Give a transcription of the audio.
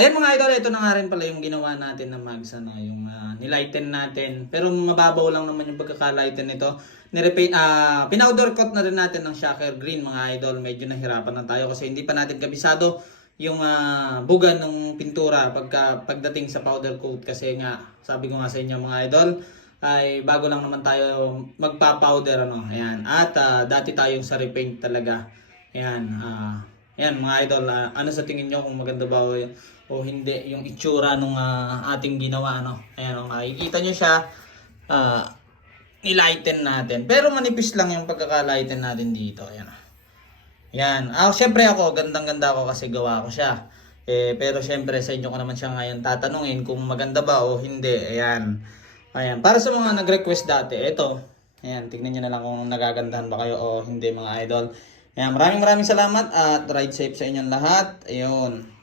Ayun mga idol, ito na nga rin pala yung ginawa natin na mags, ano, yung uh, nilighten natin. Pero mababaw lang naman yung pagkakalighten nito. Nirepaint, ah, pinowder coat na rin natin ng shocker green mga idol. Medyo nahirapan na tayo kasi hindi pa natin kabisado yung ah, bugan ng pintura pagka, pagdating sa powder coat. Kasi nga, sabi ko nga sa inyo mga idol, ay bago lang naman tayo magpa-powder ano. Ayan. At ah, dati tayong sa repaint talaga. Ayan, ah, ayan mga idol, ah, ano sa tingin nyo kung maganda ba o, o hindi yung itsura nung ah, ating ginawa ano. Ayan, oh, makikita nyo siya. ah, nilighten natin. Pero manipis lang yung pagkakalighten natin dito. Ayan. ah. Yan. Ah, syempre ako, gandang-ganda ako kasi gawa ko siya. Eh, pero syempre sa inyo ko naman siya ngayon tatanungin kung maganda ba o hindi. Ayan. Ayan. Para sa mga nag-request dati, ito. Ayan, tignan nyo na lang kung nagagandahan ba kayo o hindi mga idol. Ayan, maraming maraming salamat at ride safe sa inyong lahat. Ayun.